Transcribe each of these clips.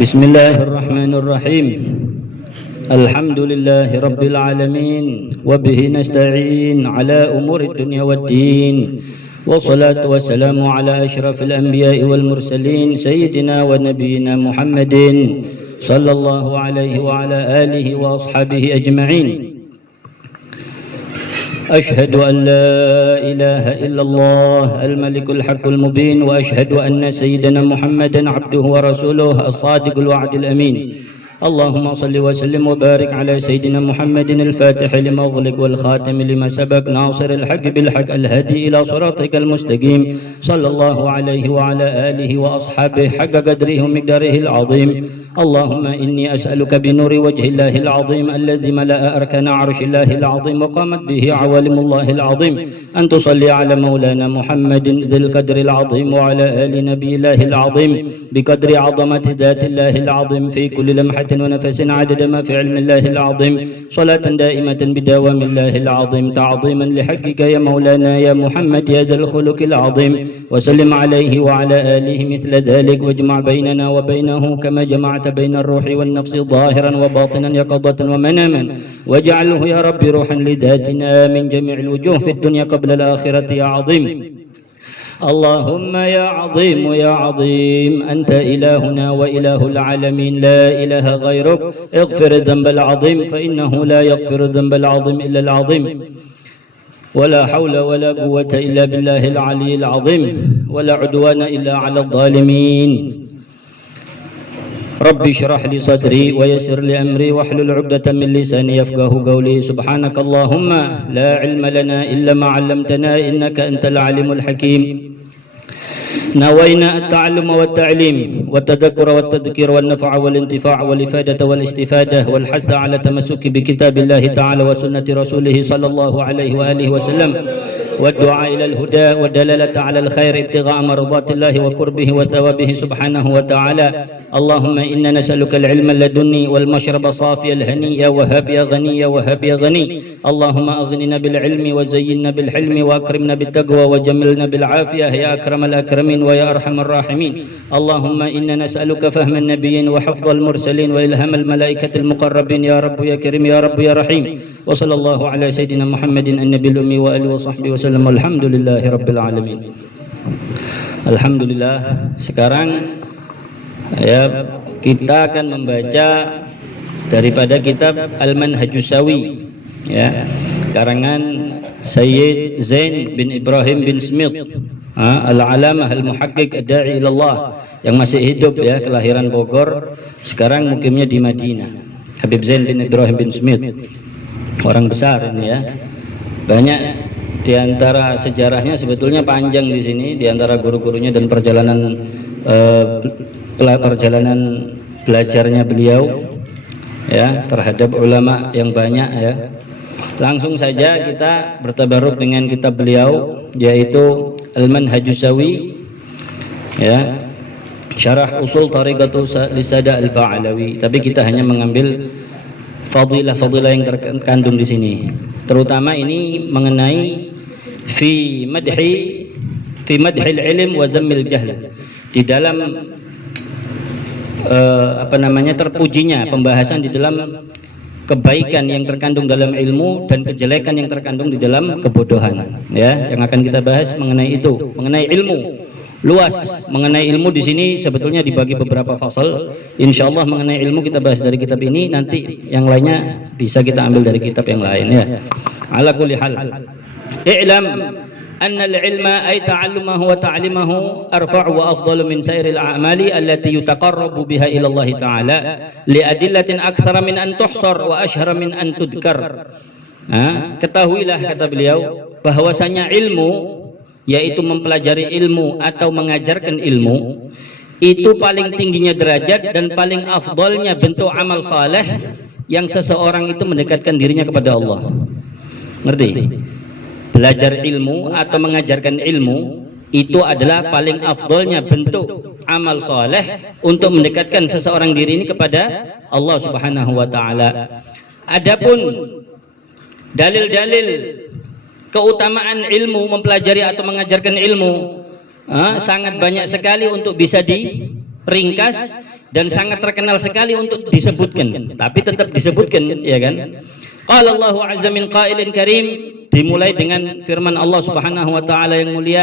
Bismillahirrahmanirrahim. Alhamdulillahi rabbil alamin wa bihi nasta'in ala umuri dunya waddin. Wassalatu wassalamu ala asyrafil anbiya'i wal mursalin sayyidina wa nabiyyina Muhammadin sallallahu alaihi wa ala alihi wa ashabihi ajma'in. أشهد أن لا إله إلا الله الملك الحق المبين وأشهد أن سيدنا محمدا عبده ورسوله الصادق الوعد الأمين اللهم صل وسلم وبارك على سيدنا محمد الفاتح لما أغلق والخاتم لما سبق ناصر الحق بالحق الهادي إلى صراطك المستقيم صلى الله عليه وعلى آله وأصحابه حق قدره ومقداره العظيم اللهم إني أسألك بنور وجه الله العظيم الذي ملأ أركان عرش الله العظيم وقامت به عوالم الله العظيم أن تصلي على مولانا محمد ذي القدر العظيم وعلى آل نبي الله العظيم بقدر عظمة ذات الله العظيم في كل لمحة ونفس عدد ما في علم الله العظيم صلاة دائمة بدوام الله العظيم تعظيما لحقك يا مولانا يا محمد يا ذا الخلق العظيم وسلم عليه وعلى آله مثل ذلك واجمع بيننا وبينه كما جمعت بين الروح والنفس ظاهرا وباطنا يقظة ومناما واجعله يا رب روحا لذاتنا من جميع الوجوه في الدنيا قبل الآخرة يا عظيم اللهم يا عظيم يا عظيم أنت إلهنا وإله العالمين لا إله غيرك اغفر الذنب العظيم فإنه لا يغفر الذنب العظيم إلا العظيم ولا حول ولا قوة إلا بالله العلي العظيم ولا عدوان إلا على الظالمين ربي اشرح لي صدري ويسر لي أمري واحلل عقدة من لساني يفقه قولي سبحانك اللهم لا علم لنا إلا ما علمتنا إنك أنت العليم الحكيم نوينا التعلم والتعليم والتذكر والتذكير والنفع والانتفاع والإفادة والاستفادة والحث على التمسك بكتاب الله تعالى وسنة رسوله صلى الله عليه وآله وسلم والدعاء إلى الهدى والدلالة على الخير ابتغاء مرضات الله وقربه وثوابه سبحانه وتعالى اللهم إنا نسألك العلم اللدني والمشرب صافي الهني يا وهاب يا غني يا وهاب يا غني اللهم أغننا بالعلم وزينا بالحلم وأكرمنا بالتقوى وجملنا بالعافية يا أكرم الأكرمين ويا أرحم الراحمين اللهم إنا نسألك فهم النبيين وحفظ المرسلين وإلهام الملائكة المقربين يا رب يا كريم يا رب يا رحيم وصلى الله على سيدنا محمد النبي الأمي وآله وصحبه وسلم والحمد لله رب العالمين. Alhamdulillah, sekarang ya kita akan membaca daripada kitab Al-Manhajus Sawi ya, karangan Sayyid Zain bin Ibrahim bin Smith Al-Alamah Al-Muhaqqiq Ad-Da'i Ilallah yang masih hidup ya, kelahiran Bogor, sekarang mukimnya di Madinah. Habib Zain bin Ibrahim bin Smith, orang besar ini ya. Banyak diantara sejarahnya sebetulnya panjang di sini, diantara guru-gurunya dan perjalanan belajarnya beliau ya terhadap ulama yang banyak ya. Langsung saja kita bertabaruk dengan kitab beliau yaitu Al-Manhajus Sawi ya, syarah usul tariqatul Lisada Al-Ba'alawi. Tapi kita hanya mengambil fadilah-fadilah yang terkandung di sini. Terutama ini mengenai fi madhil ilm wa dhammil jahl. Di dalam terpujinya pembahasan di dalam kebaikan yang terkandung dalam ilmu dan kejelekan yang terkandung di dalam kebodohan ya, yang akan kita bahas mengenai itu, mengenai ilmu luas. Mengenai ilmu di sini sebetulnya dibagi beberapa fasal. Insyaallah mengenai ilmu kita bahas dari kitab ini, nanti yang lainnya bisa kita ambil dari kitab yang lain ya. Ala kulli hal, i'lam anna al-ilma ay ta'allumahu wa ta'limahu arfa'u wa afdalu min sairil a'mali allati yutaqarrabu biha ila Allah ta'ala li adillatin aktsara min an tuhsar wa ashhara min an tudkar. Ketahuilah, kata beliau, bahwasanya ilmu, yaitu mempelajari ilmu atau mengajarkan ilmu, itu paling tingginya derajat dan paling afdalnya bentuk amal saleh yang seseorang itu mendekatkan dirinya kepada Allah. Ngerti? Belajar ilmu atau mengajarkan ilmu itu adalah paling afdalnya bentuk amal saleh untuk mendekatkan seseorang diri ini kepada Allah Subhanahu wa taala. Adapun dalil-dalil keutamaan ilmu, mempelajari atau mengajarkan ilmu sangat banyak sekali untuk bisa diringkas. dan sangat terkenal sekali untuk disebutkan, tapi tetap disebutkan, ya kan? Qala Allahu azza min qailin karim, dimulai dengan firman Allah Subhanahu wa taala yang mulia,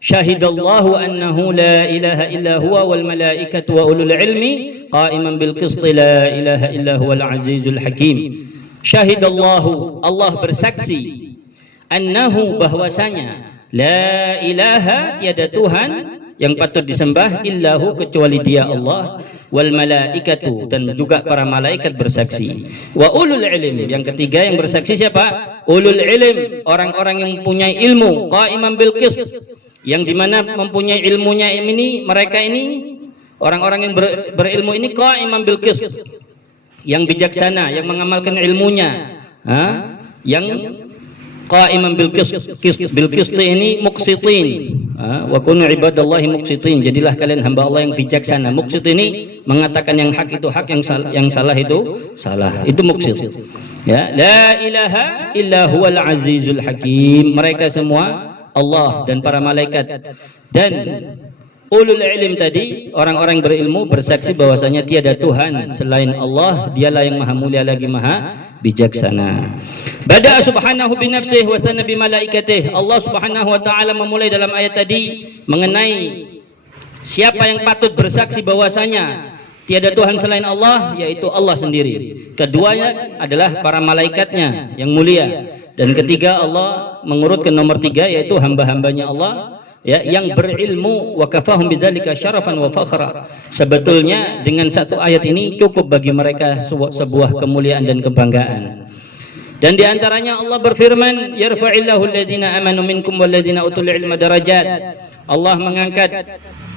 syahidallahu annahu la ilaha illa huwa wal malaikatu wa ulul ilmi qa'iman bil qist la ilaha illa huwal azizul hakim. Syahidallahu, Allah bersaksi, annahu, bahwasanya, la ilaha, tiada Tuhan yang patut disembah illahu, kecuali Dia Allah, wal malaikatu, dan juga para malaikat bersaksi, wa ulul ilm, yang ketiga yang bersaksi siapa? Ulul ilm, orang-orang yang mempunyai ilmu, qa'iman bil qist, yang dimana mempunyai ilmunya ini, mereka ini orang-orang yang berilmu ini qa'iman bil qist, yang bijaksana, yang mengamalkan ilmunya, yang qa'iman bil qist ini muqsitin, wa kunu ibadallahi muqsitin, jadilah kalian hamba Allah yang bijaksana. Muqsit ini mengatakan yang hak itu hak, yang salah itu salah, itu muqsit, ya. La ilaha illa huwal azizul hakim, mereka semua Allah dan para malaikat dan ulul ilm tadi, orang-orang berilmu, bersaksi bahwasanya tiada Tuhan selain Allah, Dialah yang maha mulia lagi maha bijaksana. Bada subhanahu bi nafsihi wa sana bi malaikatihi. Allah Subhanahu wa taala memulai dalam ayat tadi mengenai siapa yang patut bersaksi bahwasanya tiada Tuhan selain Allah, yaitu Allah sendiri. Keduanya adalah para malaikatnya yang mulia, dan ketiga Allah mengurutkan nomor 3, yaitu hamba-hambanya Allah, ya, yang berilmu, wa kafahum bidzalika syarafan wa fakhra. Sebetulnya dengan satu ayat ini cukup bagi mereka sebuah kemuliaan dan kebanggaan. Dan diantaranya Allah berfirman, yarfa'illahu alladhina amanu minkum walladhina utul ilma darajat. Allah mengangkat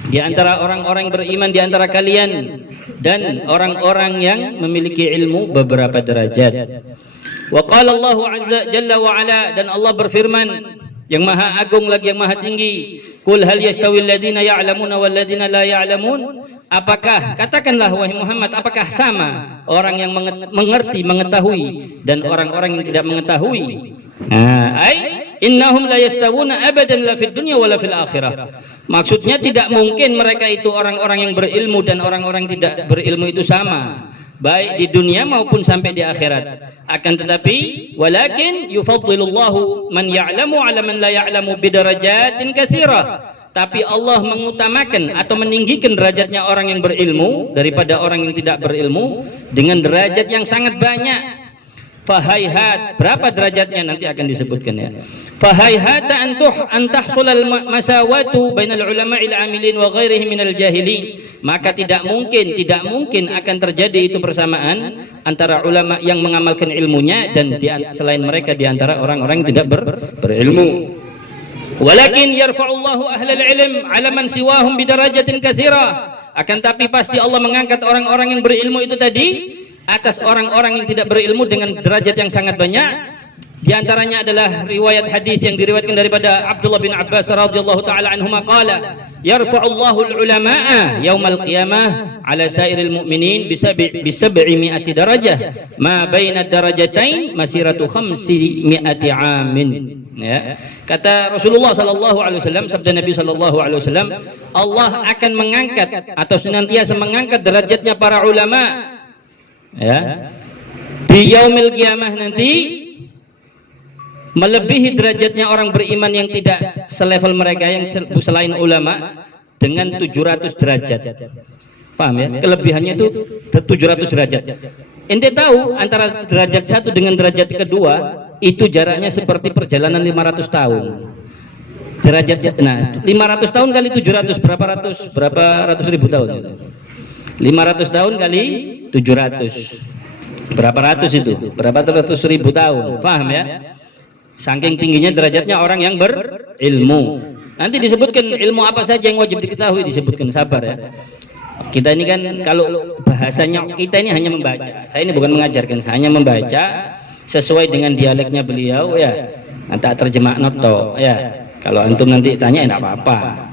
di antara orang-orang beriman di antara kalian dan orang-orang yang memiliki ilmu beberapa derajat. Wa qala Allahu azza jalla wa ala, dan Allah berfirman yang maha agung lagi yang maha tinggi, qul hal yastawil ladzina ya'lamuna wal ladzina la ya'lamun, apakah, katakanlah wahai Muhammad, apakah sama orang yang mengerti, mengetahui, dan orang-orang yang tidak mengetahui? Ai innahum la yastawuna abadan la fid dunya wala fil akhirah. Maksudnya tidak mungkin mereka itu orang-orang yang berilmu dan orang-orang tidak berilmu itu sama, baik di dunia maupun sampai di akhirat. Akan tetapi walakin yufaddilullahu man ya'lamu 'ala man la ya'lamu bidarajatin katsirah. Tapi Allah mengutamakan atau meninggikan derajatnya orang yang berilmu daripada orang yang tidak berilmu dengan derajat yang sangat banyak. Fahaihat, berapa derajatnya nanti akan disebutkan, ya. Fahaihat an tahsulal masawatu bainal ulama'il amilin wa ghairihim minal jahilin. Maka tidak mungkin akan terjadi itu persamaan antara ulama yang mengamalkan ilmunya dan selain mereka di antara orang-orang yang tidak berilmu. Walakin yarfa'ullahu ahlal ilm 'ala man siwahum bidarajatin katsira. Akan tapi pasti Allah mengangkat orang-orang yang berilmu itu tadi atas orang-orang yang tidak berilmu dengan derajat yang sangat banyak. Di antaranya adalah riwayat hadis yang diriwayatkan daripada Abdullah bin Abbas radhiyallahu taala anhuma qala, yarfa'ullahu al-ulama'a yaumal qiyamah 'ala sairil mu'minin bi 700 darajah ma baina darajatain masiratu 500 amin. Ya. Kata Rasulullah sallallahu alaihi wasallam, sabda Nabi sallallahu alaihi wasallam, Allah akan mengangkat atau senantiasa mengangkat derajatnya para ulama, ya, di yaumil qiyamah nanti melebihi derajatnya orang beriman yang tidak selevel mereka yang selain ulama dengan 700 derajat. Paham ya? Kelebihannya itu 700 derajat. Ente tahu antara derajat satu dengan derajat kedua itu jaraknya seperti perjalanan 500 tahun. Derajat, nah 500 tahun kali 700 berapa ratus ribu tahun? 500 tahun kali 700 berapa ratus itu? Berapa ratus ribu tahun? Paham ya? Saking tingginya derajatnya orang yang berilmu. Nanti disebutkan ilmu apa saja yang wajib diketahui, disebutkan, sabar ya. Kita ini kan kalau bahasanya kita ini hanya membaca. Saya ini bukan mengajarkan, hanya membaca sesuai dengan dialeknya beliau ya. Nanti terjemah noto ya. Kalau antum nanti tanya enggak apa-apa.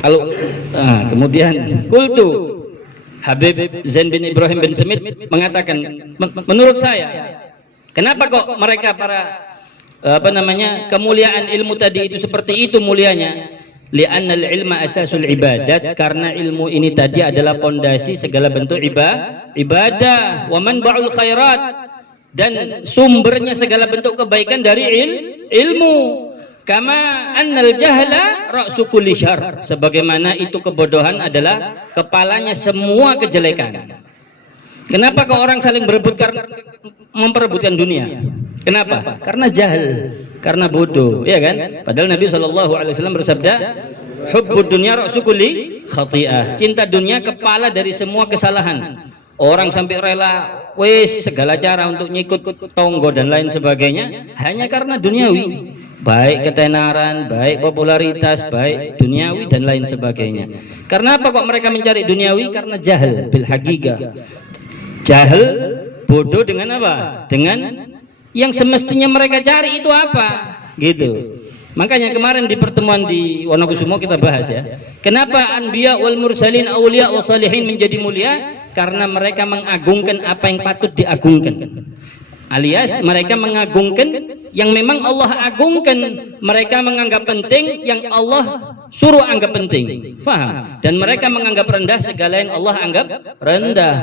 Kalau kemudian kultu Habib Zain bin Ibrahim bin Smith mengatakan, menurut saya, kenapa kok mereka para kemuliaan ilmu tadi itu seperti itu mulianya? li'anna al-ilma asasul ibadat, karena ilmu ini tadi adalah pondasi segala bentuk ibadah, wa manba'ul khairat, dan sumbernya segala bentuk kebaikan dari ilmu. Kama annal jahla ra'su kulli syarr, sebagaimana itu kebodohan adalah kepalanya semua kejelekan. Kenapa kok orang saling berebut karena memperebutkan dunia? Kenapa? Karena jahil, karena bodoh, ya kan? Padahal Nabi SAW bersabda, hubbud dunya ra'su kulli khati'ah, cinta dunia kepala dari semua kesalahan. Orang sampai rela segala cara untuk nyikut tonggo dan lain sebagainya hanya karena duniawi, baik ketenaran, baik popularitas, baik duniawi dan lain sebagainya. Karena apa kok mereka mencari duniawi? Karena jahil bil haqiqah, jahil, bodoh dengan apa? Dengan yang semestinya mereka cari itu apa, gitu. Makanya kemarin di pertemuan di Wonokusumo kita bahas ya, kenapa anbiya wal mursalin, auliya wa salihin menjadi mulia? Karena mereka mengagungkan apa yang patut diagungkan, alias mereka mengagungkan yang memang Allah agungkan, mereka menganggap penting yang Allah suruh anggap penting, paham? Dan mereka menganggap rendah segala yang Allah anggap rendah.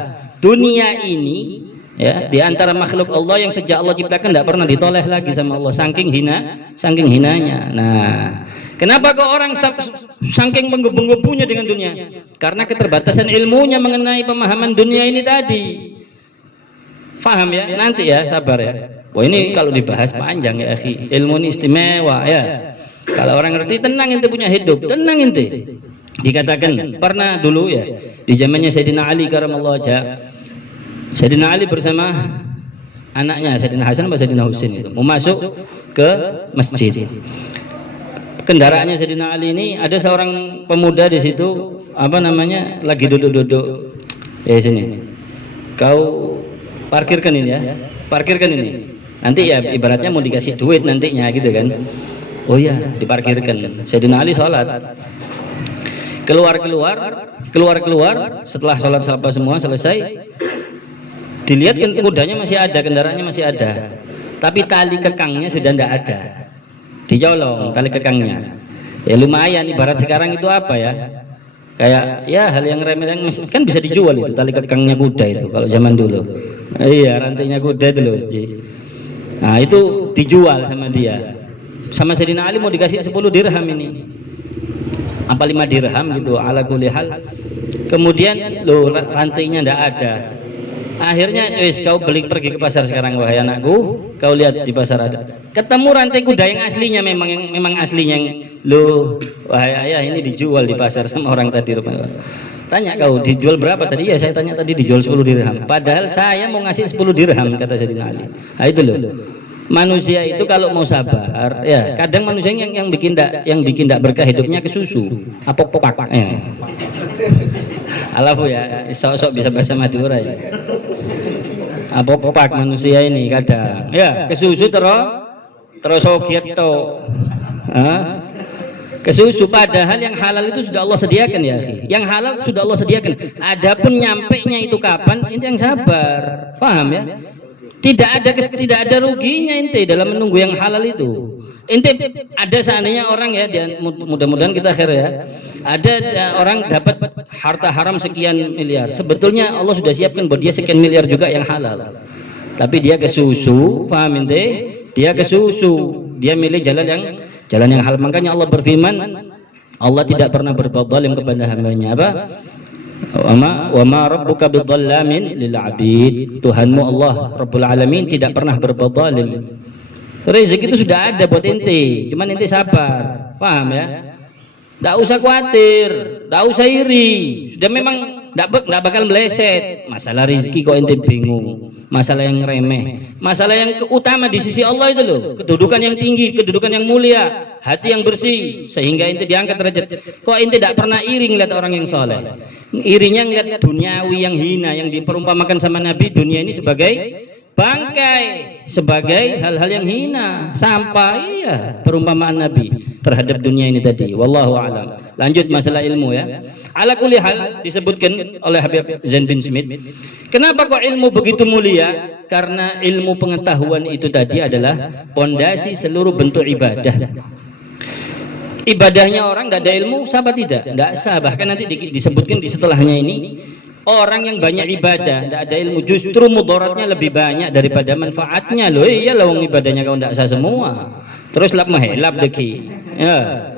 Dunia ini ya, di antara makhluk Allah yang sejak Allah ciptakan tidak pernah ditoleh lagi sama Allah, saking hinanya. Nah, kenapa kok orang saking menggebu-gebunya dengan dunia? Karena keterbatasan ilmunya mengenai pemahaman dunia ini tadi. Paham ya? Nanti ya, sabar ya. Wah, ini kalau dibahas panjang ya, akhi. Ilmu ini istimewa ya. Kalau orang ngerti, tenang ente punya hidup, tenang ente. Dikatakan pernah dulu ya, di zamannya Sayyidina Ali karamallahu wajhah, Sayyidina Ali bersama anaknya Sayyidina Hasan atau Sayyidina Husain itu mau masuk ke masjid. Kendaraannya Sayyidina Ali ini, ada seorang pemuda di situ, apa namanya, lagi duduk-duduk. Sini, kau parkirkan ini ya, parkirkan ini. Nanti ya ibaratnya mau dikasih duit nantinya gitu kan. Oh ya, diparkirkan. Sayyidina Ali sholat. Keluar, setelah sholat semua selesai, dilihat kan kudanya masih ada, kendaraannya masih ada, tapi tali kekangnya sudah tidak ada, dicolong tali kekangnya. Ya lumayan, ibarat sekarang itu apa ya, kayak ya hal yang remeh, yang kan bisa dijual itu tali kekangnya kuda itu kalau zaman dulu. Iya, rantainya kuda itu loh. Nah itu dijual sama dia, sama Sayyidina Ali mau dikasih 10 dirham ini, apa 5 dirham gitu, ala kulli hal. Kemudian lo rantainya tidak ada. Akhirnya kau pergi ke pasar sekarang, wahai anakku, kau lihat di pasar ada, ketemu rantai kuda yang aslinya, memang aslinya yang lo, wahai ayah, ini dijual di pasar sama orang tadi. Tanya kau dijual berapa tadi? Ya saya tanya tadi dijual 10 dirham, padahal saya mau ngasih 10 dirham, kata Sayyidina Ali. Nah itu loh, manusia itu kalau mau sabar ya, kadang manusia yang bikin tidak berkah hidupnya ke susu, apok-popak ya. Alafu ya, sok-sok bisa bahasa Madura ya. Apok-popak manusia ini kadang ya, ke susu terus ogiet to. Ke susu, padahal yang halal itu sudah Allah sediakan ya, yang halal sudah Allah sediakan. Adapun nyampenya itu kapan, ini yang sabar, paham ya? Tidak ada ruginya ente dalam menunggu yang halal itu. Ente ada seandainya orang ya, mudah-mudahan kita akhir ya, ada orang dapat harta haram sekian miliar, sebetulnya Allah sudah siapkan buat dia sekian miliar juga yang halal, tapi dia ke susu, paham ente? Dia ke susu, dia milih jalan yang halal. Makanya Allah berfirman, Allah tidak pernah berbuat zalim kepada hambanya. Apa? Wa ma rabbuka bidzallamin lil 'abid. Tuhanmu Allah Rabbul Alamin tidak pernah berbuat zalim. Rezeki itu sudah ada buat ente, cuman ente sabar, paham ya? Tidak usah khawatir, tidak usah iri, sudah memang tidak bakal meleset. Masalah rezeki kok ente bingung, masalah yang remeh, masalah yang utama di sisi Allah itu loh, kedudukan yang tinggi, kedudukan yang mulia, hati yang bersih, sehingga ente diangkat derajat. Kok ente tidak pernah iri ngeliat orang yang soleh, irinya ngeliat duniawi yang hina, yang diperumpamakan sama Nabi, dunia ini sebagai bangkai, sebagai hal-hal yang hina, sampah. Iya, perumpamaan Nabi terhadap dunia ini tadi. Wallahu a'lam. Lanjut masalah ilmu ya. Ala kulli hal disebutkan oleh Habib Zain bin Smith, kenapa kok ilmu begitu mulia? Karena ilmu pengetahuan itu tadi adalah pondasi seluruh bentuk ibadah. ibadahnya orang tidak ada ilmu, sah apa tidak? Tidak sah. Bahkan nanti disebutkan di setelahnya ini, orang yang banyak ibadah tidak ada ilmu justru mudaratnya lebih banyak daripada manfaatnya. Loh iya lawang ibadahnya kau tidak sah semua. Terus lap mahelap deki. Ya.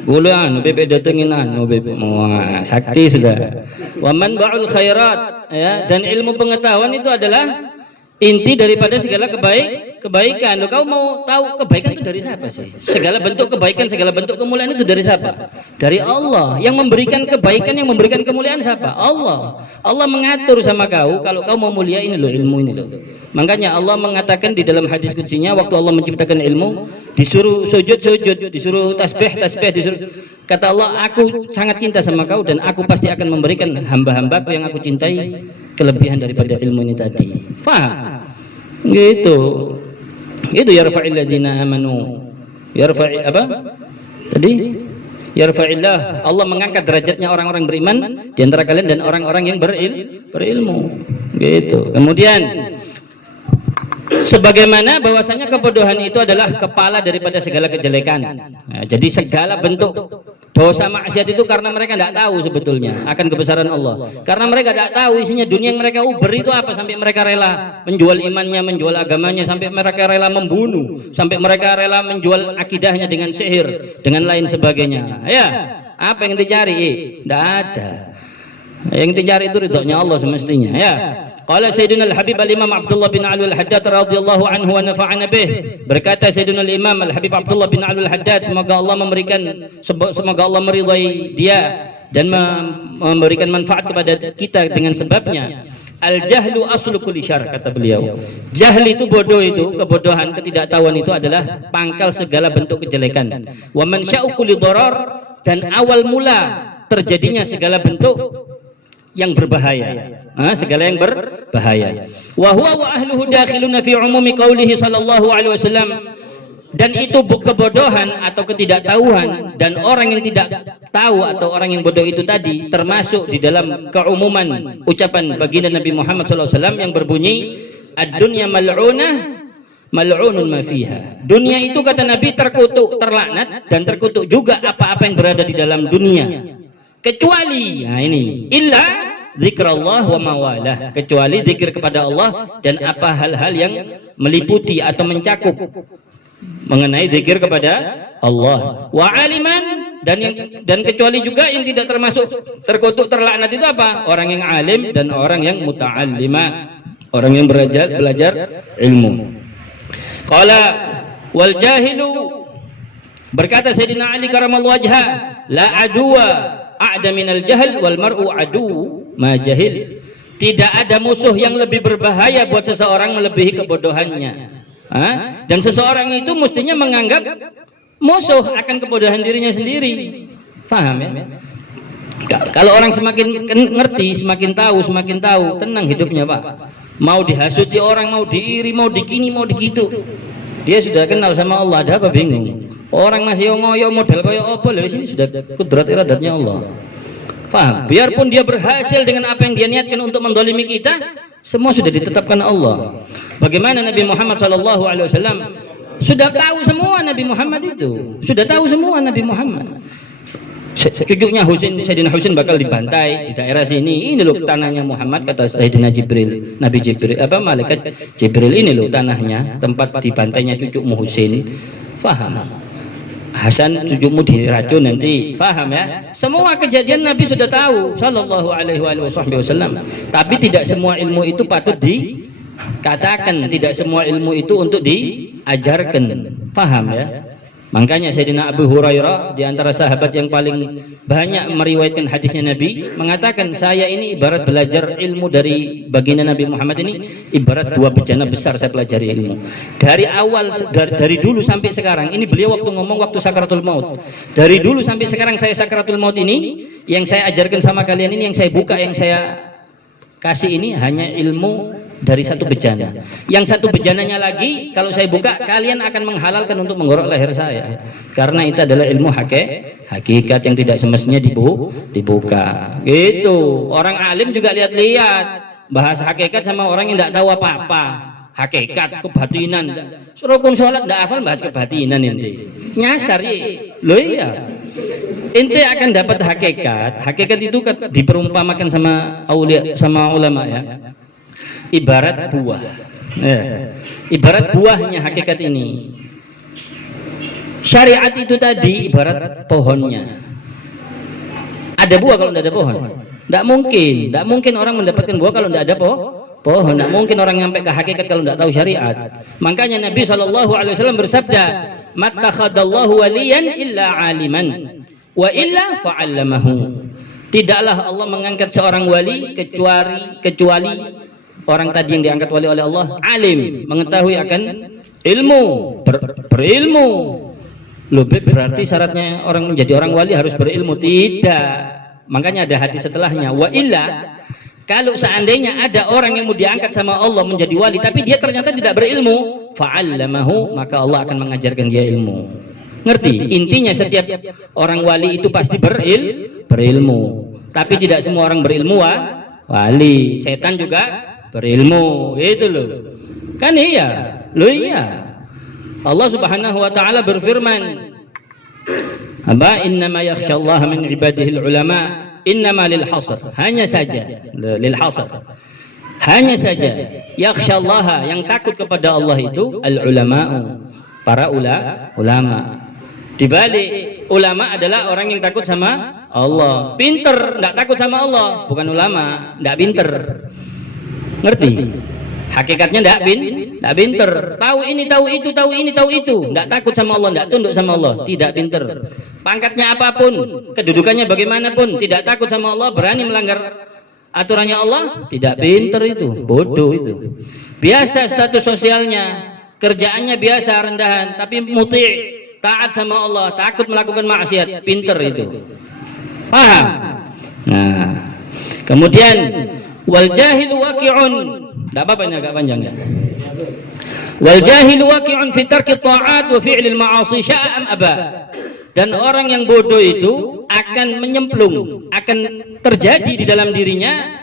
Gulan bebek datengin bebek wah sakti sudah. Wa man ba'ul khairat ya, dan ilmu pengetahuan itu adalah inti daripada segala kebaikan. Loh, kau mau tahu kebaikan itu dari siapa sih? Segala bentuk kebaikan, segala bentuk kemuliaan itu dari siapa? Dari Allah. Yang memberikan kebaikan, yang memberikan kemuliaan siapa? Allah. Allah mengatur sama kau kalau kau mau mulia, ini loh ilmu ini loh. Makanya Allah mengatakan di dalam hadis qudsinya, waktu Allah menciptakan ilmu, disuruh sujud, disuruh tasbih, disuruh, kata Allah, aku sangat cinta sama kau dan aku pasti akan memberikan hamba-hambaku yang aku cintai kelebihan daripada ilmu ini tadi. Faham? Gitu. Itu yarfa'il ladzina amanu. Yarfa'i apa? Tadi yarfa'illah, Allah mengangkat derajatnya orang-orang beriman di antara kalian dan orang-orang yang berilmu. Gitu. Kemudian sebagaimana bahwasanya kebodohan itu adalah kepala daripada segala kejelekan. Nah, jadi segala bentuk dosa maksiat itu karena mereka tidak tahu sebetulnya akan kebesaran Allah. Karena mereka tidak tahu isinya dunia yang mereka uber itu apa, sampai mereka rela menjual imannya, menjual agamanya, sampai mereka rela membunuh, sampai mereka rela menjual akidahnya dengan sihir, dengan lain sebagainya. Ya, apa yang dicari? Tidak ada. Yang dicari itu ridhonya Allah semestinya. Ya. Qala Sayyidina Al-Habib Al-Imam Abdullah bin Ali Al-Haddad radhiyallahu anhu wa nafa'ana bih. Berkata Sayyidina Al-Imam Al-Habib Abdullah bin Ali Al-Haddad, semoga Allah meridhai dia dan memberikan manfaat kepada kita dengan sebabnya. Al-jahlu aslu kulli syarr, kata beliau. Jahl itu bodoh, itu kebodohan, ketidaktahuan itu adalah pangkal segala bentuk kejelekan. Wa mansya'u kulli dharar, dan awal mula terjadinya segala bentuk yang berbahaya. Segala yang berbahaya. Wa huwa wa ahluhu dakhiluna fi umumi qaulihi sallallahu alaihi wasallam, dan itu kebodohan atau ketidaktahuan dan orang yang tidak tahu atau orang yang bodoh itu tadi termasuk di dalam keumuman ucapan baginda Nabi Muhammad sallallahu alaihi wasallam yang berbunyi ad-dunya mal'unah mal'unun ma fiha. Dunia itu, kata Nabi, terkutuk, terlaknat, dan terkutuk juga apa-apa yang berada di dalam dunia. Kecuali, nah ini, illa zikrullah wa mawalah, kecuali zikir kepada Allah dan apa hal-hal yang meliputi atau mencakup mengenai zikir kepada Allah. Wa aliman, dan kecuali juga yang tidak termasuk terkutuk terlaknat itu apa? Orang yang alim dan orang yang muta'allima, orang yang belajar ilmu. Qala wal jahilu, berkata Sayyidina Ali karamallahu wajha, la aduwa a'da minal jahl wal mar'u adu ma jahil. Tidak ada musuh yang lebih berbahaya buat seseorang melebihi kebodohannya. Dan seseorang itu mestinya menganggap musuh akan kebodohan dirinya sendiri. Paham ya? Kalau orang semakin ngerti, semakin tahu, tenang hidupnya, Pak. Mau dihasuti orang, mau diiri, mau dikini, mau digitu, dia sudah kenal sama Allah. Ada apa bingung? Orang masih ngoyo model koyo apa, lho sini sudah kudrat iradatnya Allah. Paham? Biarpun dia berhasil dengan apa yang dia niatkan untuk mendolimi kita, semua sudah ditetapkan Allah. Bagaimana Nabi Muhammad SAW sudah tahu semua, Nabi Muhammad itu sudah tahu semua. Nabi Muhammad, cucunya Husain, Sayyidina Husain bakal dibantai di daerah sini. Ini loh tanahnya Muhammad, kata Sayyidina Jibril, Nabi Jibril, malaikat Jibril, ini loh tanahnya, tempat dibantainya cucumu Husain. Faham? Hasan, cucumu diracun nanti. Faham ya? Semua kejadian Nabi sudah tahu sallallahu alaihi wasallam. Tapi tidak semua ilmu itu patut dikatakan, tidak semua ilmu itu untuk diajarkan. Paham ya? Makanya Sayyidina Abu Hurairah, di antara sahabat yang paling banyak meriwayatkan hadisnya Nabi, mengatakan, saya ini ibarat belajar ilmu dari baginda Nabi Muhammad ini ibarat dua bejana besar saya pelajari ilmu. Dari awal, dari dulu sampai sekarang. Ini beliau waktu ngomong waktu sakaratul maut. Dari dulu sampai sekarang saya sakaratul maut ini, yang saya ajarkan sama kalian ini, yang saya buka, yang saya kasih ini hanya ilmu dari satu bejana. Yang satu bejananya lagi kalau saya buka, kalian akan menghalalkan untuk menggorok leher saya, karena itu adalah ilmu hakikat yang tidak semestinya dibuka. Gitu. Orang alim juga lihat-lihat, bahas hakikat sama orang yang tidak tahu apa-apa. hakikat, kebatinan. Suruh hukum sholat ndak hafal bahas kebatinan ente. Nyasar ya. Loh iya. Ente akan dapat hakikat. Hakikat itu diperumpamakan sama aulia, sama ulama ya. Ibarat buah. Ibarat buahnya hakikat ini. Syariat itu tadi ibarat pohonnya. Ada buah kalau tidak ada pohon. Tidak mungkin orang mendapatkan buah kalau tidak ada pohon. Tidak mungkin orang nyampe ke hakikat kalau tidak tahu syariat. Makanya Nabi SAW bersabda, "Mattakhadallahu waliyan illa aliman, wa illa fa'allamahu." Tidaklah Allah mengangkat seorang wali kecuali orang tadi yang diangkat wali oleh Allah alim, mengetahui akan ilmu, berilmu. Lebih berarti syaratnya orang menjadi orang wali harus berilmu? Tidak. Makanya ada hadis setelahnya, wa illa, kalau seandainya ada orang yang mau diangkat sama Allah menjadi wali tapi dia ternyata tidak berilmu, fa'allamahu, maka Allah akan mengajarkan dia ilmu. Ngerti? Intinya setiap orang wali itu pasti berilmu. Tapi tidak semua orang berilmu wali. Setan juga berilmu. Itu loh. Kan iya. Loh iya. Allah Subhanahu wa taala berfirman, "Aba innama yakhsyallaha min ibadihi ulama, innama lil hasr." Hanya saja lil hasr. Hanya saja yakhsyallaha, yang takut kepada Allah itu al ulama'u, para ulama. Di balik ulama adalah orang yang takut sama Allah. Pinter enggak takut sama Allah, bukan ulama, enggak pinter. Ngerti? Hakikatnya tidak pinter. Tahu ini, tahu itu, tahu ini, tahu itu. Tidak takut sama Allah, tidak tunduk sama Allah. Tidak pinter. Pangkatnya apapun, kedudukannya bagaimanapun, tidak takut sama Allah, berani melanggar aturannya Allah. Tidak pinter itu, bodoh itu. Biasa status sosialnya, kerjaannya biasa rendahan, tapi muti', taat sama Allah, takut melakukan maksiat. Pinter itu. Paham? Nah, kemudian wal jahilu waqi'un. Tidak apa-apa, ini agak panjang ya. Wal jahilu waqi'un fi tarki ta'at wa fi'lil ma'asi sya'a am aba. Dan orang yang bodoh itu akan menyemplung, akan terjadi di dalam dirinya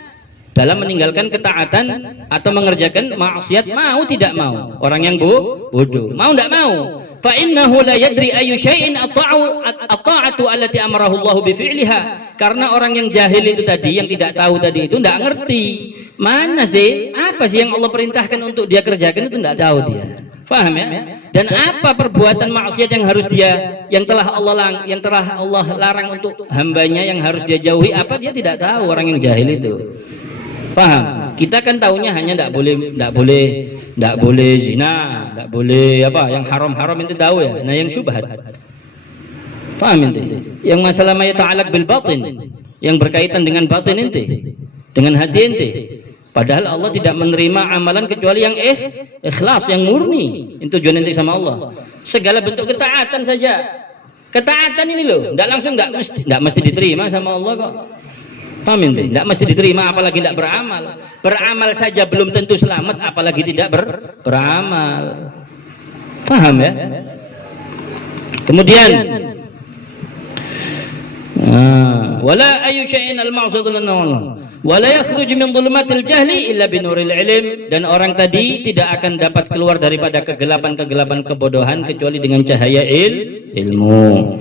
dalam meninggalkan ketaatan atau mengerjakan maksiat, mau tidak mau. Orang yang bodoh, mau tidak mau. Fa innahu la yadri ayu syai'in at-ta'atu allati amarahu Allah bi fi'liha. Karena orang yang jahil itu tadi, yang tidak tahu tadi itu tidak ngerti. Mana sih? Apa sih yang Allah perintahkan untuk dia kerjakan itu tidak tahu dia. Paham ya? Dan apa perbuatan maksiat yang harus dia, yang telah Allah larang untuk hambanya, yang harus dia jauhi, apa dia tidak tahu, orang yang jahil itu. Paham? Kita kan tahunya hanya tidak boleh zina, tidak boleh apa, yang haram-haram itu tahu ya. Nah, yang syubhat. Paham ente? Yang masalah ma yata'allaq bil batin, yang berkaitan dengan batin ente, dengan hati ente. Padahal Allah tidak menerima amalan kecuali yang ikhlas, yang murni. Itu tujuan ente sama Allah. Segala bentuk ketaatan saja. Ketaatan ini loh, tidak mesti diterima sama Allah kok. Paham ente? Tidak mesti diterima, apalagi tidak beramal. Beramal saja belum tentu selamat, apalagi tidak beramal. Paham ya? Kemudian wala ayu syai'in al-ma'sudun wala yakhruju min dhulumatil jahli illa binuril ilm. Dan orang tadi tidak akan dapat keluar daripada kegelapan-kegelapan kebodohan kecuali dengan cahaya ilmu.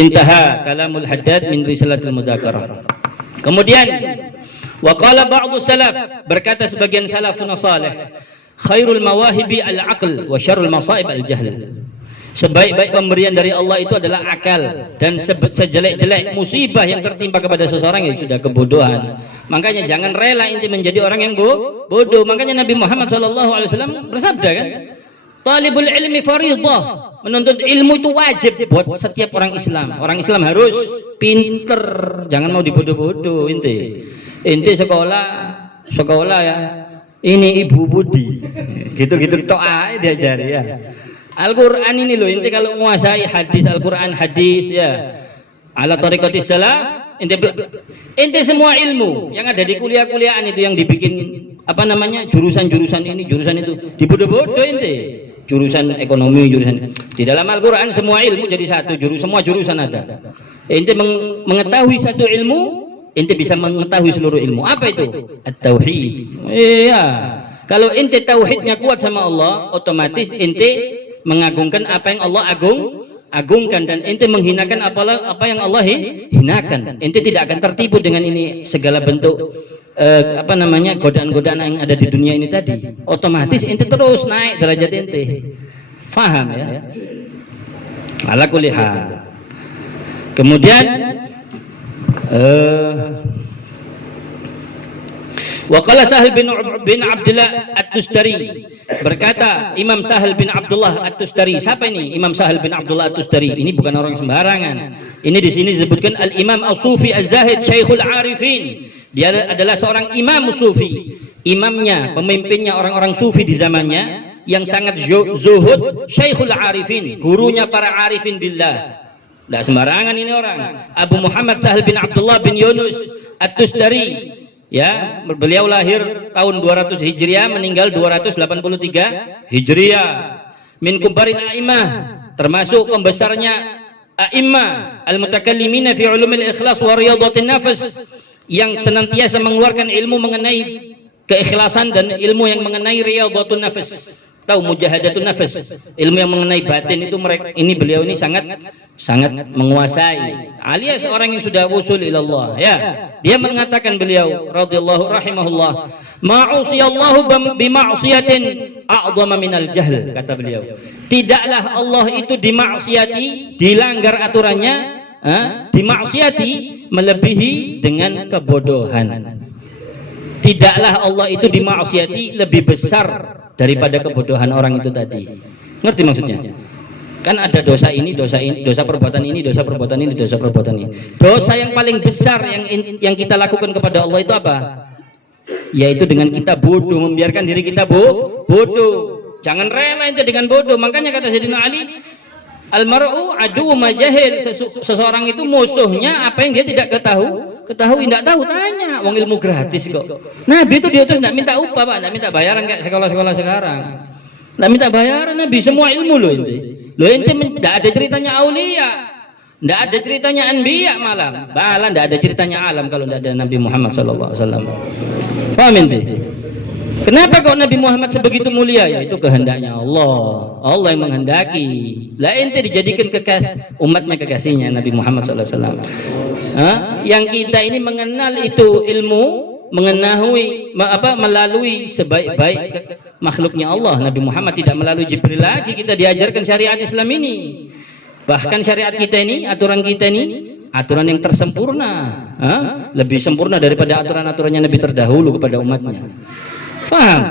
Intaha kalamul Haddad min risalatil mudzakarah. Kemudian waqala ba'du salaf, berkata sebagian salafun salih, khairul mawahibi al-aql wa syarrul masaib al-jahl. Sebaik-baik pemberian dari Allah itu adalah akal, dan sejelek-jelek musibah yang tertimpa kepada seseorang itu sudah kebodohan. Makanya jangan rela inti menjadi orang yang bodoh. Makanya Nabi Muhammad SAW bersabda kan, talibul ilmi faridah, menuntut ilmu itu wajib buat setiap orang Islam. Orang Islam harus pinter, jangan mau dibodoh-bodoh. Inti sekolah ya, ini Ibu Budi, gitu-gitu toa diajari ya. Al-Quran ini loh, inti kalau menguasai hadis Al-Quran, hadis ya ala tariqatis salaf, inti semua ilmu yang ada di kuliah-kuliahan itu yang dibikin apa namanya, jurusan-jurusan ini, jurusan itu dibodoh-bodoh inti. Jurusan ekonomi, jurusan di dalam Al-Quran semua ilmu jadi satu, semua jurusan ada. Inti mengetahui satu ilmu, inti bisa mengetahui seluruh ilmu. Apa itu? At-tauhid. Iya. Kalau ente tauhidnya kuat sama Allah, otomatis ente mengagungkan apa yang Allah agungkan, dan ente menghinakan apa yang Allah hinakan. Ente tidak akan tertipu dengan ini segala bentuk godaan-godaan yang ada di dunia ini tadi. Otomatis ente terus naik derajat ente. Faham ya? Ala kulli hal. Kemudian Waqala Sahal bin Abdullah At-Tustari, berkata Imam Sahal bin Abdullah At-Tustari. Siapa ini Imam Sahal bin Abdullah At-Tustari? Ini bukan orang sembarangan. Ini di sini disebutkan Al-Imam As-Sufi Az-Zahid Syekhul Arifin. Dia adalah seorang imam sufi, imamnya, pemimpinnya orang-orang sufi di zamannya, yang sangat zuhud, Syekhul Arifin, gurunya para arifin billah. Tidak sembarangan ini orang. Abu Muhammad Sahal bin Abdullah bin Yunus At-Tustari. Ya, beliau lahir tahun 200 Hijriah, meninggal 283 Hijriah. Min kubaril a'imah, termasuk pembesarnya a'imah al-mutakallimina fi ulumil ikhlas wa riyadatin nafas, yang senantiasa mengeluarkan ilmu mengenai keikhlasan dan ilmu yang mengenai riyadatun nafas. Tahu mujahadatun nafas, ilmu yang mengenai batin itu ini beliau ini sangat menguasai, alias orang yang sudah usul ilallah ya. Dia mengatakan beliau radhiyallahu rahimahullah, ma'usiyallahu bima'siyatin a'dhama minal jahl, kata beliau. Tidaklah Allah itu dimaksiati, dilanggar aturannya, dimaksiati melebihi dengan kebodohan. Tidaklah Allah itu dimaksiati lebih besar daripada kebodohan orang itu tadi. Ngerti maksudnya? Kan ada dosa ini, dosa perbuatan ini, dosa perbuatan ini, dosa perbuatan ini. Dosa yang paling besar yang kita lakukan kepada Allah itu apa? Yaitu dengan kita bodoh, membiarkan diri kita bodoh. Jangan rela itu dengan bodoh. Makanya kata Sayyidina Ali, almar'u adu majahil, seseorang itu musuhnya apa yang dia tidak ketahui, tidak tahu, tanya. Wong ilmu gratis kok. Nabi itu diutus tidak minta upah, Pak, tidak minta bayaran kayak sekolah-sekolah sekarang. Tidak minta bayaran Nabi, semua ilmu loh ente. Loh ente tidak ada ceritanya aulia, tidak ada ceritanya anbiya, malam bala tidak ada ceritanya alam kalau tidak ada Nabi Muhammad SAW. Paham ente? Kenapa kok Nabi Muhammad sebegitu mulia? Ya itu kehendaknya Allah. Allah yang menghendaki. Lah ente dijadikan umatnya kekasihnya Nabi Muhammad SAW. Yang kita ini mengenal itu ilmu, mengetahui melalui sebaik-baik makhluknya Allah. Nabi Muhammad tidak melalui Jibril lagi. Kita diajarkan syariat Islam ini. Bahkan syariat kita ini, aturan kita ini, aturan yang tersempurna, lebih sempurna daripada aturan-aturannya Nabi terdahulu kepada umatnya. Paham?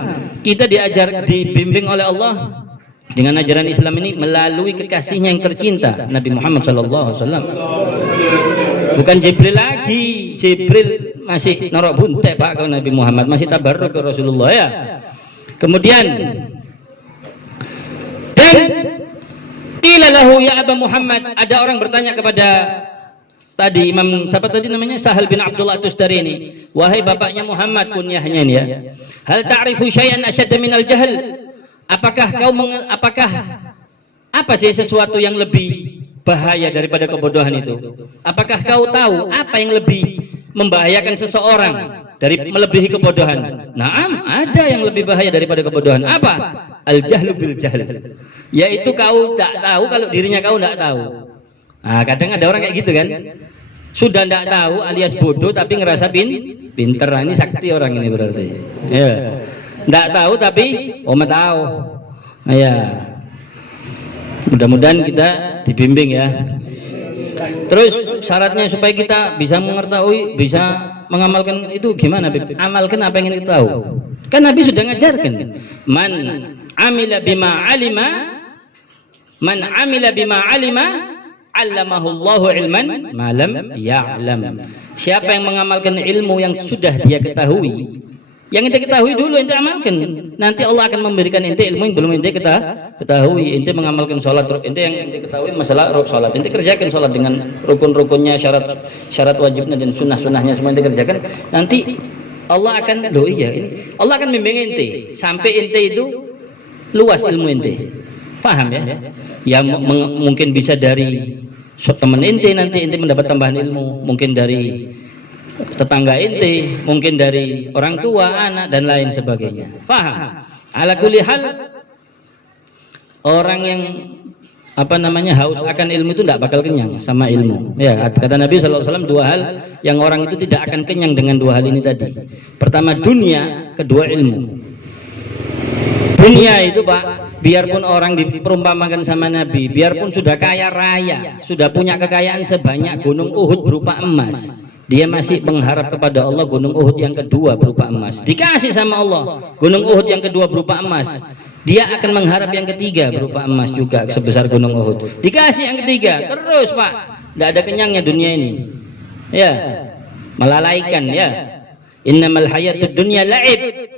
Kita dibimbing oleh Allah dengan ajaran Islam ini melalui kekasihnya yang tercinta Nabi Muhammad SAW. Bukan Jibril lagi. Jibril masih norok bunte Pak ke Nabi Muhammad, masih tabarruk ke Rasulullah ya. Kemudian dan qila lahu ya Aba Muhammad, ada orang bertanya kepada tadi Imam siapa tadi namanya Sahal bin Abdullah Tustari ini, wahai bapaknya Muhammad, kunyahnya ini ya, hal ta'rifu syai'an asyadda minal jahl, apa sih sesuatu yang lebih bahaya daripada kebodohan itu? Apakah kau tahu apa yang lebih membahayakan seseorang dari melebihi kebodohan? Naam, ada yang lebih bahaya daripada kebodohan. Apa? Al-jahlu bil jahl, yaitu kau tak tahu kalau dirinya kau tak tahu. Nah, kadang ada orang kayak gitu kan, sudah tidak tahu alias bodoh tapi ngerasa pinter. Nah, ini sakti orang ini berarti ya. Tidak tahu tapi tahu. Nah, ya, mudah-mudahan kita dibimbing ya. Terus syaratnya supaya kita bisa mengetahui, bisa mengamalkan itu gimana? Amalkan apa yang kita tahu. Kan Nabi sudah ngajarkan, man amila bima alima allamahullahu ilman malam ya'lam. Siapa yang mengamalkan ilmu yang sudah dia ketahui, yang ente ketahui dulu ente amalkan, nanti Allah akan memberikan ente ilmu yang belum ente ketahui. Ente mengamalkan sholat, ente yang ente ketahui masalah sholat, ente kerjakan sholat dengan rukun-rukunnya, syarat wajibnya dan sunnah-sunnahnya semua ente kerjakan. Nanti Allah akan, Allah akan membimbing ente sampai ente itu luas ilmu ente. Paham ya? Ya mungkin bisa dari teman ente, nanti ente mendapat tambahan ilmu, mungkin dari tetangga inti, mungkin dari orang tua, anak dan lain sebagainya. Faham? Ala kulli hal, orang yang haus akan ilmu itu tidak bakal kenyang sama ilmu. Ya, kata Nabi SAW, dua hal yang orang itu tidak akan kenyang dengan dua hal ini tadi. Pertama dunia, kedua ilmu. Dunia itu Pak, biarpun orang diperumpamakan sama Nabi, biarpun sudah kaya raya, sudah punya kekayaan sebanyak gunung Uhud berupa emas, dia masih mengharap kepada Allah gunung Uhud yang kedua berupa emas. Dikasih sama Allah gunung Uhud yang kedua berupa emas, dia akan mengharap yang ketiga berupa emas juga sebesar gunung Uhud. Dikasih yang ketiga, terus Pak, tidak ada kenyangnya dunia ini. Ya, melalaikan ya. Innamal hayatud dunya la'ib.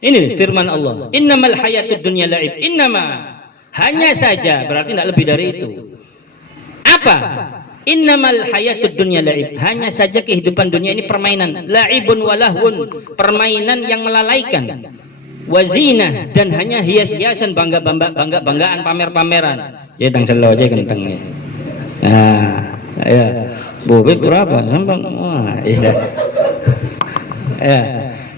Ini firman Allah. Innamal hayatud dunya la'ib. Innama, hanya saja, berarti tidak lebih dari itu. Apa? Innamal hayatud dunya la'ib. Hanya saja kehidupan dunia ini permainan. La'ibun walahun, permainan yang melalaikan. Wazinah, dan hanya hias-hiasan, banggaan, pamer-pameran. Ya tang selo aja kentengnya. Nah, ya. Bobek berapa? Sampai wah, ya.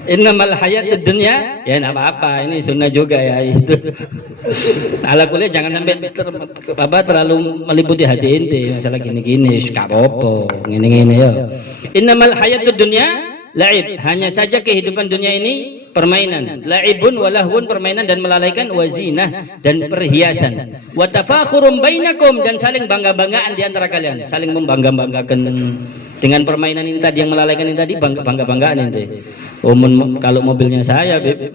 Innamal hayatud dunya, ya enggak apa-apa, ini sunnah juga ya itu. Ala kuliah jangan sampai terlalu meliputi hati inti masalah gini-gini, enggak apa-apa, ngene-ngene ya. Innamal hayatud dunya la'ib, hanya saja kehidupan dunia ini permainan. La'ibun walahun, permainan dan melalaikan, wazinah dan perhiasan. Wa tafakhurum bainakum, dan saling bangga-banggaan di antara kalian, saling membangga-banggakan dengan permainan ini tadi, yang melalaikan ini tadi, bangga-banggaan ini. Kalau mobilnya saya, Beb,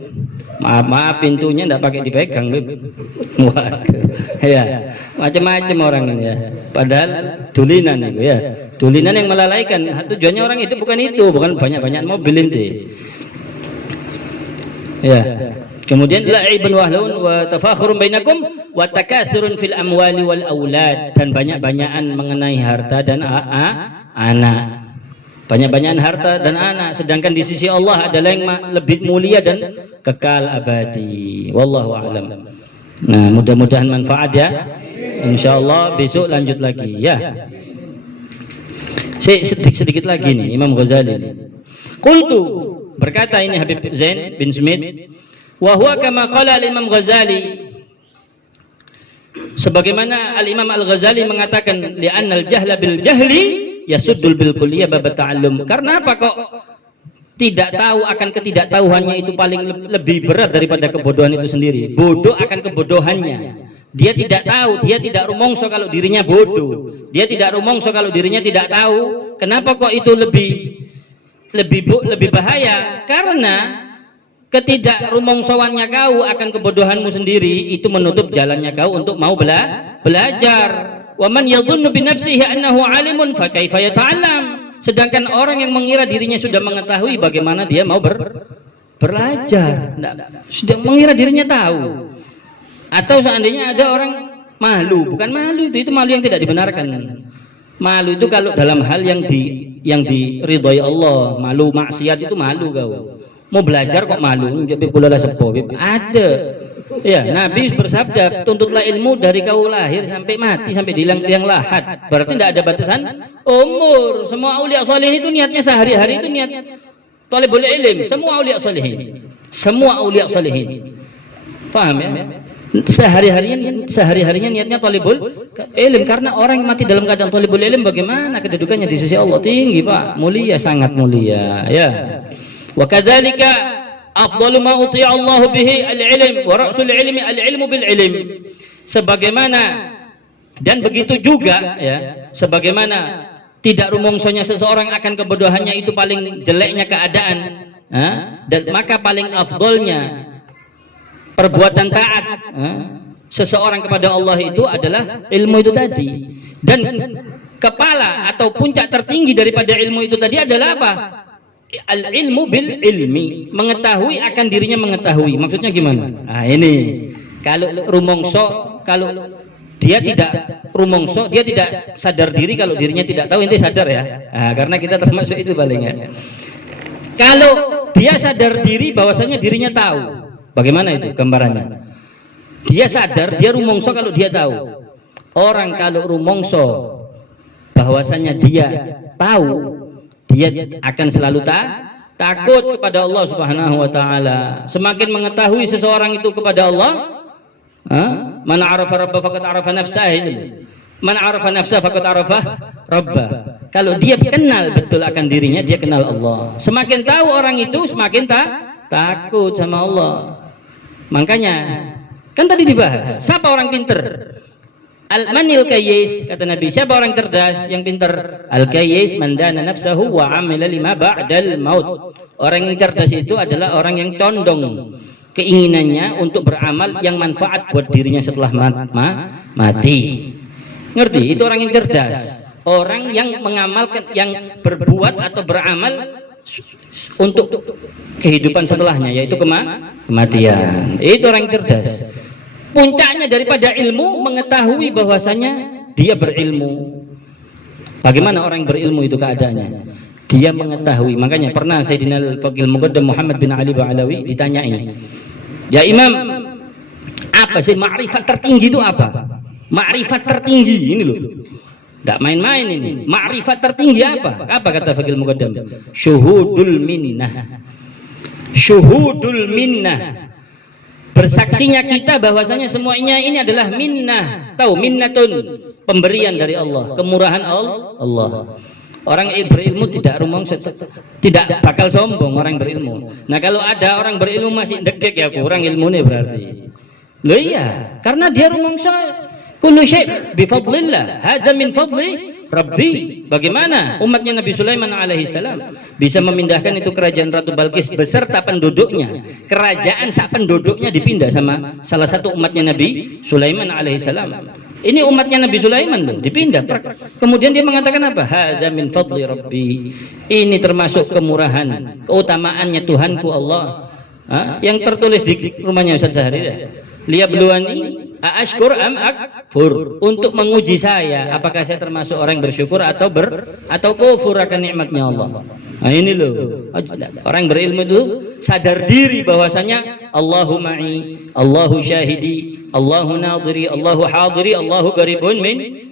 maaf pintunya enggak pakai dipegang, Beb. Waduh. Ya, macam-macam orang ini ya. Padahal dulinan itu ya. Dulinan yang melalaikan. Tujuannya orang itu bukan banyak-banyak mobil ini. Ya. Kemudian la'ibun wahlun wa tafakhurun bainakum wa takatsurun fil amwali wal aulad, dan banyak-banyakan mengenai harta dan anak. Banyak-banyakan harta dan anak, sedangkan di sisi Allah adalah yang lebih mulia dan kekal abadi. Wallahu a'lam. Nah, mudah-mudahan manfaat ya. Insyaallah besok lanjut lagi ya. Sedikit lagi nih Imam Ghazali. Qultu, berkata ini Habib Zain bin Smith, wa huwa kama qala al-Imam Ghazali, sebagaimana al-Imam Al-Ghazali mengatakan, li'anna al-jahla bil jahli yasuddul bil kulliyah bab ta'allum. Karena apa kok tidak tahu akan ketidaktahuannya itu paling lebih berat daripada kebodohan itu sendiri. Bodoh akan kebodohannya. Dia tidak tahu, dia tidak rumongso kalau dirinya bodoh. Dia tidak rumongso kalau dirinya tidak tahu. Kenapa kok itu lebih bahaya? Karena ketidakrumongsoannya kau akan kebodohanmu sendiri itu menutup jalannya kau untuk mau belajar. Wa man yadhunnu bi nafsihi annahu alimun fa kaifa yata'allam. Sedangkan orang yang mengira dirinya sudah mengetahui, bagaimana dia mau belajar? Sudah mengira dirinya tahu. Atau seandainya ada orang malu, bukan malu itu malu yang tidak dibenarkan. Malu itu kalau dalam hal yang diridhoi Allah. Malu maksiat itu malu kau. Mau belajar kok malu? Jadi pula lah sepo. Ada. Ya, Nabi bersabda, tuntutlah ilmu dari kau lahir sampai mati, sampai di liang lahat. Berarti tidak ada batasan umur. Semua aulia salihin itu niatnya sehari-hari itu niat talibul ilm. Semua aulia salihin. Semua aulia salihin. Paham ya? Sehari-harinya niatnya talibul ilm, karena orang yang mati dalam keadaan talibul ilm bagaimana kedudukannya di sisi Allah? Tinggi, Pak. Mulia, sangat mulia. Ya. Wa kadzalika afdalu ma utiya Allah bihi al-ilm wa ra'sul ilmi al-ilmu bil ilm. Sebagaimana dan begitu juga ya, sebagaimana tidak rumongsonya seseorang akan kebodohannya itu paling jeleknya keadaan, dan maka paling afdolnya perbuatan taat seseorang kepada Allah itu adalah ilmu itu tadi. Dan kepala atau puncak tertinggi daripada ilmu itu tadi adalah apa? Al-ilmu bil ilmi, mengetahui akan dirinya mengetahui. Maksudnya gimana? Nah, ini kalau rumongso, kalau dia tidak rumongso, dia tidak sadar diri kalau dirinya tidak tahu, ini sadar ya. Nah, karena kita termasuk itu paling ya. Kalau dia sadar diri bahwasanya dirinya tahu, bagaimana itu gambarannya? Dia sadar, dia rumongso kalau dia tahu. Orang kalau rumongso bahwasanya dia tahu, dia akan selalu takut kepada Allah Subhanahu wa taala. Semakin mengetahui seseorang itu kepada Allah, man arafa rabba faqad arafa nafsah. Man arafa nafsah faqad arafa rabbah. Kalau dia kenal betul akan dirinya, dia kenal Allah. Semakin tahu orang itu, semakin takut sama Allah. Makanya kan tadi dibahas, siapa orang pinter? Al-manil kayyis, kata Nabi, siapa orang cerdas yang pintar? Al-kayyis man dana nafsahu wa amila lima ba'dal maut. Orang yang cerdas itu adalah orang yang condong keinginannya untuk beramal yang manfaat buat dirinya setelah mati. Ngerti? Itu orang yang cerdas. Orang yang mengamalkan, yang berbuat atau beramal untuk kehidupan setelahnya, yaitu kematian. Itu orang yang cerdas. Puncaknya daripada ilmu, mengetahui bahwasanya dia berilmu. Bagaimana orang yang berilmu itu keadaannya? Dia mengetahui. Makanya pernah Sayyidina Al-Faqih Al-Muqaddam Muhammad bin Ali Ba'alawi ditanyai, ya Imam, apa sih ma'rifat tertinggi itu apa? Ma'rifat tertinggi ini loh, tidak main-main ini. Ma'rifat tertinggi apa? Apa kata Faqih Al-Muqaddam? Syuhudul minnah. Syuhudul minnah, bersaksinya kita bahwasanya semuanya ini adalah minnah. Tahu minnatun, pemberian dari Allah, kemurahan Allah. Orang berilmu tidak tidak bakal sombong orang berilmu. Nah kalau ada orang berilmu masih degek, ya kurang ilmunya berarti. Loh iya, karena dia rumongso kullu syai' bi fadlillah, hadza min fadli Rabbi. Bagaimana umatnya Nabi Sulaiman alaihissalam bisa memindahkan itu kerajaan Ratu Balkis beserta penduduknya. Kerajaan sak penduduknya dipindah sama salah satu umatnya Nabi Sulaiman alaihissalam. Ini umatnya Nabi Sulaiman loh, dipindah. Kemudian dia mengatakan apa? Hadza min fadli Rabbi. Ini termasuk kemurahan, keutamaannya Tuhanku Allah. Yang tertulis di rumahnya Ustaz Sahri ya. Liyabluwani aashkur am akfur, untuk menguji saya apakah saya termasuk orang bersyukur atau kufur akan nikmatnya Allah. Nah ini loh, orang berilmu itu sadar diri bahwasanya Allahu ma'i, Allahu syahidi, Allahu nadhiri, Allahu hadiri, Allahu qaribun ini.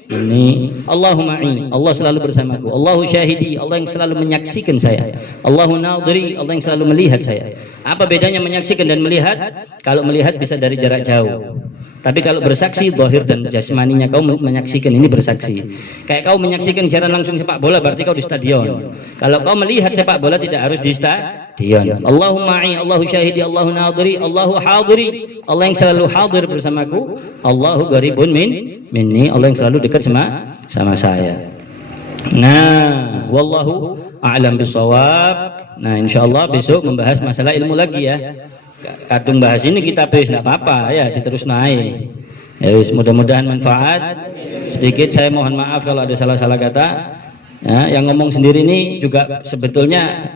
Allahu ma'i, Allah selalu bersamaku. Allahu syahidi, Allah yang selalu menyaksikan saya. Allahu nadhiri, Allah yang selalu melihat saya. Apa bedanya menyaksikan dan melihat? Kalau melihat bisa dari jarak jauh. Tapi kalau bersaksi, zahir dan jasmaninya kau menyaksikan, ini bersaksi. Kayak kau menyaksikan siaran langsung sepak bola, berarti kau di stadion. Kalau kau melihat sepak bola tidak harus di stadion. Allahu ma'i, Allahu syahidi, Allahu nadhiri, Allahu hadiri, Allah yang selalu hadir bersamaku. Allahu qaribun minni, Allah yang selalu dekat sama saya. Nah, wallahu a'lam bishawab. Nah, insyaallah besok membahas masalah ilmu lagi ya. Kadung bahas ini kita habis, tidak apa-apa ya, diterus naik ya. Mudah-mudahan manfaat. Sedikit saya mohon maaf kalau ada salah-salah kata ya. Yang ngomong sendiri ini juga sebetulnya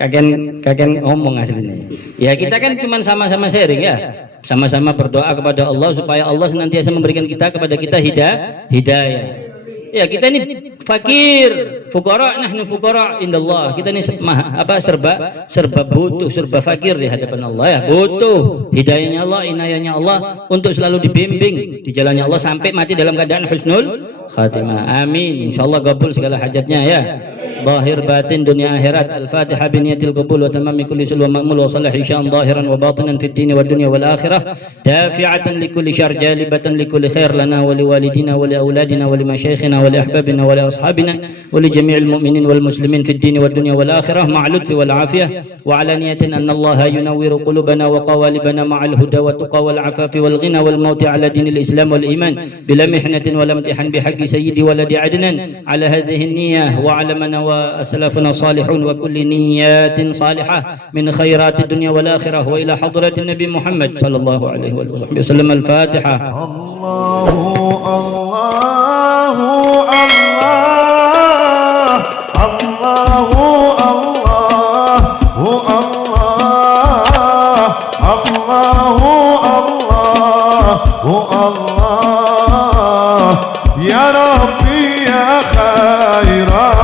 kagen ngomong aslinya ya. Kita kan cuma sama-sama sharing ya, sama-sama berdoa kepada Allah supaya Allah senantiasa memberikan kepada kita hidayah. Ya kita ini fakir, fuqara, nahnu fuqara indallah. Kita ini serba butuh, serba fakir di hadapan Allah ya. Butuh hidayahnya Allah, inayahnya Allah untuk selalu dibimbing di jalannya Allah sampai mati dalam keadaan husnul khatimah. Amin. Insyaallah kabul segala hajatnya ya. Zahir batin dunia akhirat. Al-Fatihah biniyatil qabul wa tamami kulli sul wa ma'mul wa salih insyaAllah zahiran wa batinan fid dini wa dunya wal akhirah. Dafi'atan li kulli syarr, jalibatan li kulli khair lana wa li walidina wa li auladina wa li masyayikhina wa li ahbabina wa li ashabina wa li jami'il mu'minin wal muslimin fid dini wa dunya wal akhirah ma'al lutfi wal afiyah wa ala niyatin anna Allah yunawwiru qulubana wa qawalibana ma'al huda wa tuqa wal afafi wal ghina wal mauti ala dinil islam wal iman bila mihnatin wa lam tihan bihaqqi sayyidi waladi adnan ala hadhihi an-niyyah wa ala man وأسلافنا الصالحون وكل نيات صالحة من خيرات الدنيا والآخرة وإلى حضرة النبي محمد صلى الله عليه وسلم. الفاتحة. الله الله الله الله الله يا ربي يا خيرا